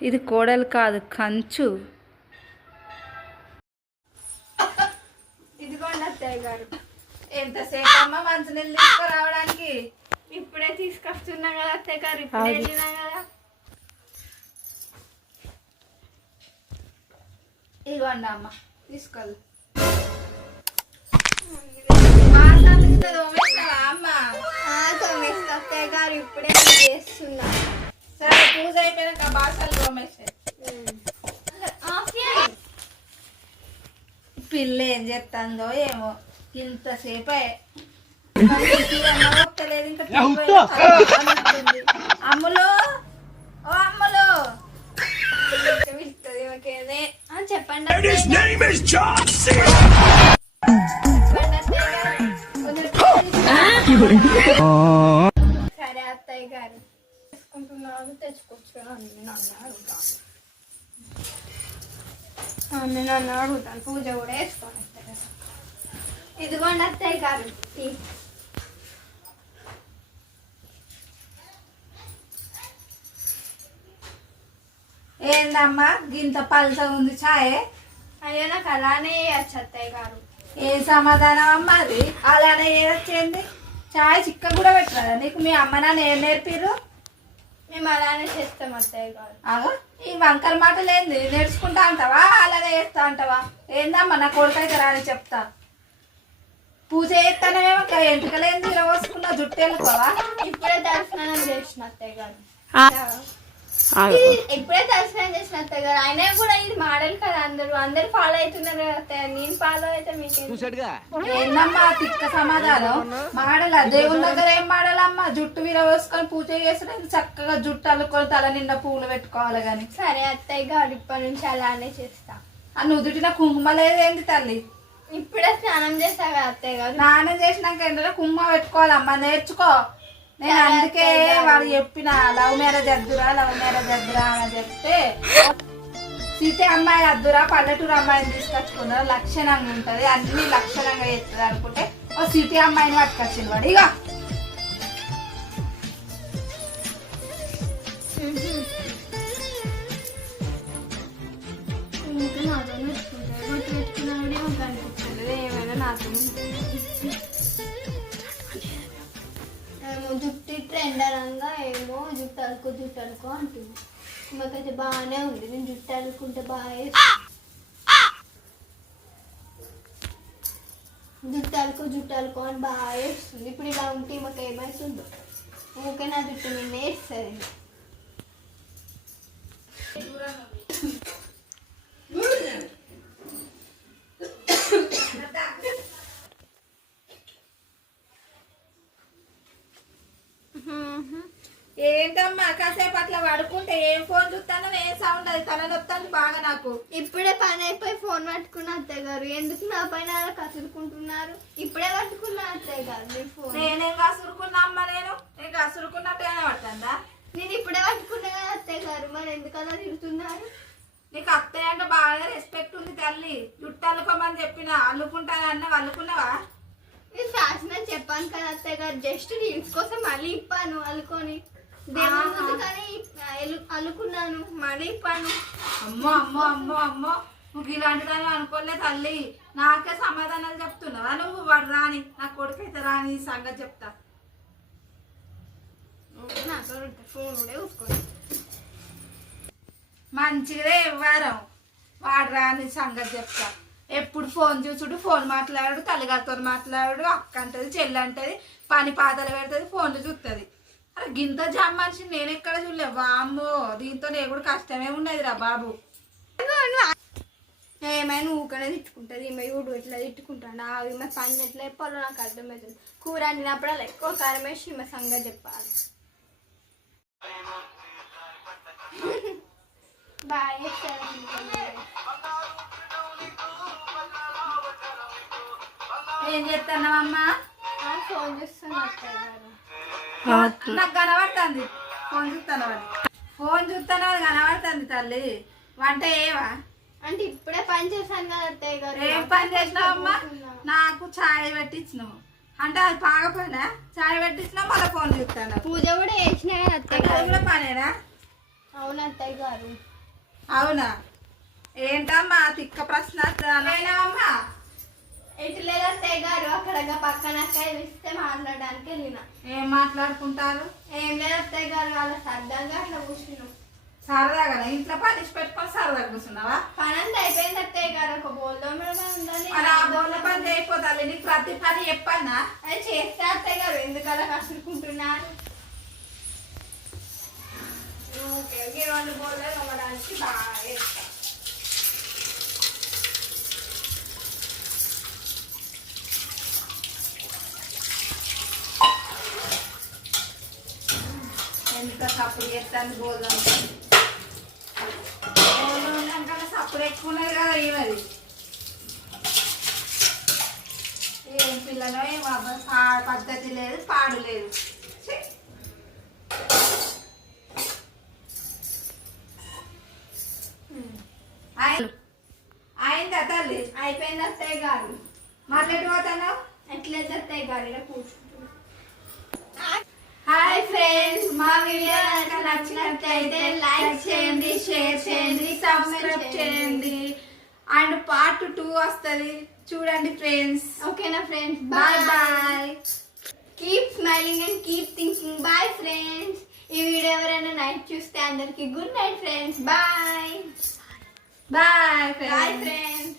ఇది కోడలు కాదు కంచు. ఇదిగోండి అత్తయ్య గారు. ఎంతసేపు అమ్మ మంచినీళ్ళు తీసుకురావడానికి? ఇప్పుడే తీసుకొస్తున్నా కదా అత్తయ్య గారు ఇప్పుడే. వెళ్ళినా కదా. ఇదిగోండి అమ్మ తీసుకోవాలి అమ్మ? ఆ, తోమేస్తా అత్తయ్య గారు ఇప్పుడే చేస్తున్నా. పూజ అయిపోయాక బాసాలు తోమేసే. ఆఫ్ చేయండి. పిల్ల ఏం చేస్తుందో ఏమో. ఇంతసేపు ఒక్కలేదు ఇంకా అమ్ములు. ఓ అమ్ములు. చెప్పండి అత్తయ్య His గారు. name is John C. చెప్పండి అత్తయ్య గారు. కొంచెం సరే అత్తయ్య గారు తీసుకుంటున్నాను తెచ్చుకొచ్చుకున్నాను నేను అన్న అడుగుతాను. ఆ, నేను అన్న అడుగుతాను పూజ కూడా వేసుకోను. ఇదిగోండి అత్తయ్య గారు. ఏందమ్మా గింత పలస ఉంది ఛాయ్ అయ్యో నాకు అలానే వేయచ్చు అత్తయ్య గారు. ఏ సమాధానం అమ్మా అది? అలానే ఏదొచ్చింది ఛాయ్ చిక్క కూడా పెట్టరా నీకు? మీ అమ్మ నాన్న ఏం నేర్పిర్రు? మేము అలానే చేస్తాం అత్తయ్య గారు. ఆగో. ఈ వంకర మాటలు ఏంది? నేర్చుకుంటా అంటావా? అలానే చేస్తా అంటావా? ఏందమ్మా నా కొడుకైతే రాని చెప్తా. పూజ చేస్తానేమో ఎంటుకలేంది ఇలా పోసుకున్న జుట్టు వెళ్ళుకోవా ఇప్పుడే దర్శనం చేసిన అత్తయ్య గారు. ఇప్పుడే దర్శనం చేసిన అత్తయ్య గారు? అయినా కూడా ఇది మోడల్ కదా అందరూ. అందరు ఫాలో అవుతున్నారు అత్తయ్య. నేను ఫాలో అయితే మీకు ఏందమ్మా తిక్క సమాధానం? మాడల దేవుని దగ్గర ఏం మాడాలమ్మా జుట్టు వీర వేసుకొని పూజ చేసుకుని చక్కగా జుట్టు అల్లుకొని తల నిండా పూలు పెట్టుకోవాలి గాని సరే అత్తయ్య గారు ఇప్పటి నుంచి అలానే చేస్తా. ఆ నుదుటిన కుంకుమ లేదేంటి తల్లి? ఇప్పుడే స్నానం చేస్తా కదా అత్తయ్య గారు. స్నానం చేసినాక ఏంటంటే కుంకుమ పెట్టుకోవాలమ్మా నేర్చుకో. నేను అందుకే వాళ్ళు చెప్పిన లవ్ మ్యారేజ్ అద్దురా లవ్ మ్యారేజ్ అద్దురా అని చెప్తే సిటీ అమ్మాయి అద్దురా పల్లెటూరు అమ్మాయిని తీసుకొచ్చుకున్నారు లక్షణంగా ఉంటది అన్ని లక్షణంగా చేస్తుంది అనుకుంటే ఓ సిటీ అమ్మాయిని పట్టుకొచ్చింది వాడు ఇక ఏమో జుట్టు ట్రెండ్ అనగా ఏమో జుట్టు అలుకో జుట్టు అలుకో అంటుంది. మాకైతే బాగానే ఉంది. నేను జుట్టు అలుకుంటే బాగా జుట్టు అలుకో జుట్టు అలుకో అని బాగా వేస్తుంది ఇప్పుడు ఇలా ఉంటే మాకు ఏమవుతుందో ఊకే నా జుట్టు నిన్న వేస్తుంది ఏంటమ్మా కాసేపు అట్లా పడుకుంటే ఏం ఫోన్ చూస్తానో ఏం సౌండ్ అది తలనొత్తాను బాగా నాకు. ఇప్పుడే పని అయిపోయి ఫోన్ పట్టుకున్న అత్తయ్య గారు. ఎందుకు నా పైన అలా కసురుకుంటున్నారు? ఇప్పుడే పట్టుకున్న అత్తయ్య గారు మీ ఫోన్. నేనేం కసురుకున్నా అమ్మ నేను? నేను కసురుకున్నట్టుగానే పడుతుందా? నేను ఇప్పుడే పట్టుకున్నా కదా అత్తయ్య గారు. మరి ఎందుకు అలా తిరుగుతున్నారు? నీకు అత్తయ్య అంటే బాగా రెస్పెక్ట్ ఉంది తల్లి. జుట్టు అల్లుకోమని చెప్పిన. అల్లుకుంటానన్నా అల్లుకున్నావా? నేను ఫ్యాషన్ అని చెప్పాను కదా అత్తయ్య గారు. జస్ట్ రీల్స్ కోసం మళ్ళీ ఇప్పాను అల్లుకొని. దేవుని. ముందు కానీ ఎలు- అల్లుకున్నాను మళ్ళీ ఇప్పాను అమ్మో అమ్మో అమ్మో అమ్మో. నువ్వు ఇలాంటిదని అనుకోలే తల్లి. నాకే సమాధానాలు చెప్తున్నావా నువ్వు? వాడు రాని నా కొడుకైతే రాని ఈ సంగతి చెప్తా. నాతో ఫోన్ కూడా చూసుకోండి మంచిదే ఇవ్వారం వాడు రాని సంగతి చెప్తా. ఎప్పుడు ఫోన్ చూసుడు ఫోన్ మాట్లాడు తల్లిగారితో మాట్లాడు అక్క అంటది చెల్లి అంటది పని పాతలు పెడుతుంది ఫోన్లు చూస్తుంది గింత జామ్ మనిషి నేను ఎక్కడ చూడలే. వామ్మో దీంతో నేను కూడా కష్టమే ఉన్నది రా బాబు. ఏమైనా ఊకనే తిట్టుకుంటుంది. ఈమె చూడు ఇట్లా తిట్టుకుంటాను ఆ ఈమె పని ఎట్లా చెప్పాలో నాకు అర్థమవుతుంది కూర వండినప్పుడు ఎక్కువ కారం వేసి ఈమె సంగతి చెప్పాలి. బాయ్ ఏం చేస్తున్నావమ్మా? ఫోన్ చేస్తున్నా నాకు కనబడుతుంది. ఫోన్ చూస్తాను ఫోన్ చూస్తాను కనబడుతుంది తల్లి. వంట ఏవా అంటే ఇప్పుడే పని చేశాను కదా అత్తయ్య గారు. ఏం పని చేసినావమ్మా నాకు ఛాయ్ పెట్టించినావు అంటే అది బాగా పనా ఛాయ్ పెట్టించినా మళ్ళీ ఫోన్ చూస్తాను? పూజ కూడా చేసిన కదా అత్తయ్య అది గారు. కూడా పనేనా? అవును అత్తయ్య గారు. అవునా? ఏంటమ్మా తిక్క ప్రశ్న నేనమ్మా ఇటు లేదా అత్తయ్య గారు అక్కడ పక్కన ఇస్తే మాట్లాడడానికి వెళ్ళిన. ఏం మాట్లాడుకుంటారు? ఏం లేదు అత్తయ్య గారు వాళ్ళ సరదాగా అట్లా కూర్చున్నాం. సరదాగా ఇంట్లో పని పెట్టుకొని సరదాగా కూర్చున్నావా? పని అంతా అయిపోయింది అత్తయ్య గారు ఒక ఉండాలి మరి ఆ బోర్ల పని. అయిపోతాలి నీకు ప్రతి పని చెప్పన్నా అది చేస్తే అత్తయ్య గారు ఎందుకలా కసురుకుంటున్నారు ఓకే ఓకే రెండు అవ్వడానికి బాగా చేస్తా ఎంత సప్పుడు చేస్తాను గోధుమ గోధుమ ఉన్నాక సప్పుడు ఎక్కువ కదా ఏమది ఏం పిల్లలో ఏం అబ్బా పద్ధతి లేదు పాడు లేదు. ఛీ. అయిందా తల్లి? అయిపోయింది వస్తాయి గారు? మళ్ళీ ఎటు పోతున్నావు? ఎట్లయితే అత్తయ్య గారు ఇక్కడ హాయ్ ఫ్రెండ్స్ మా వీడియో కనుక నచ్చినట్లయితే లైక్ చేయండి షేర్ చేయండి సబ్స్క్రైబ్ చేయండి. అండ్ పార్ట్ టూ వస్తుంది. చూడండి ఫ్రెండ్స్. ఓకేనా friends? Bye bye. Keep smiling and keep thinking bye friends ఈ వీడియో ఎవరైనా నైట్ చూస్తే అందరికి good night friends bye bye bye friends